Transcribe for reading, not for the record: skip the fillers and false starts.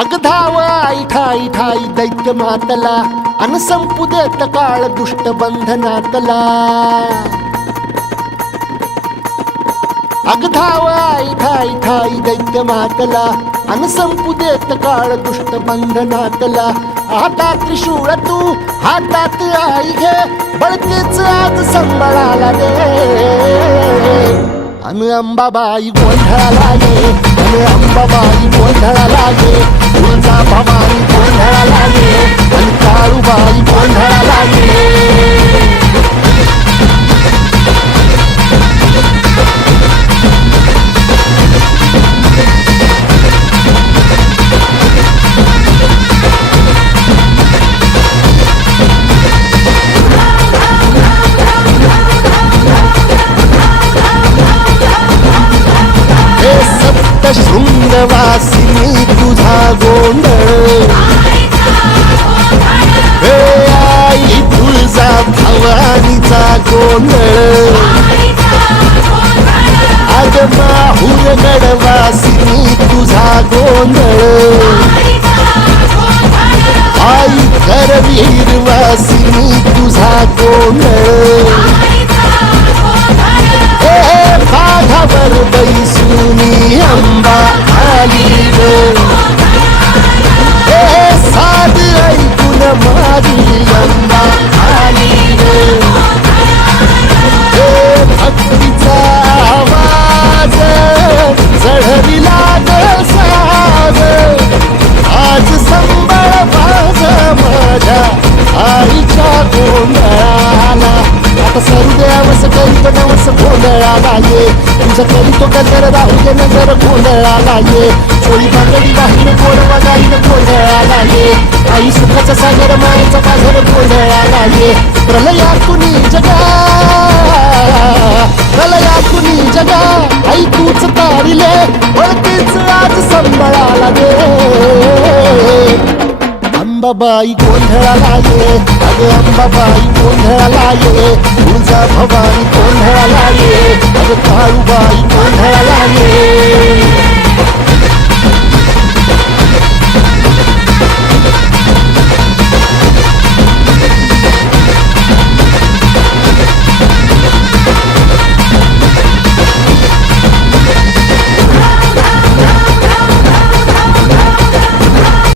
अग धाव आई ठाई ठाई दैत्य मातला अन संपू देत काळ दुष्ट बंधनातला। अग धाव आई ठाई ठाई दैत्य मातला अन संपू देत काळ दुष्ट बंधनातला। आता त्रिशूळ तू हातात आई घे बळतेच आज संबळाला दे। अन अंबाबाई गोंधळाला ये अन अंबाबाई गोंधळाला ये तुळजा भवानी गोंधळाला ये अन काळूबाई गोंधळाला ये। शृंगवासिनी तुझा गोंधळ हे आई तुळजा भवानीचा गोंधळ। अग माहूर गडवासिनी तुझा गोंधळ आई करवीर वासिनी तुझा गोंधळ। बाघावर बैसुनी अंबा आली ग साध ऐकून माझी अंबा आली ग। भक्तीचा आवाज चढविला ग साज आज संबळ बाज माझ्या आईच्या गोंधळाला। आता सरुदेवस करीतो नवस गोंधळाला ये तुझं करीतो गजर राहू दे नजर गोंधळाला ये। चोळी बांगडी वाहीन गोडवा गाईन गोंधळाला ये आई सुखाचा सागर मायेचा बाजार गोंधळाला ये। प्रलयातुनी जगा प्रलयातुनी जगा आई तूच तारिले वळतीच आज संबळाला दे। अंबाबाई गोंधळाला ये अग अंबाबाई गोंधळाला ये तुळजा भवानी गोंधळाला ये अग काळूबाई गोंधळाला ये।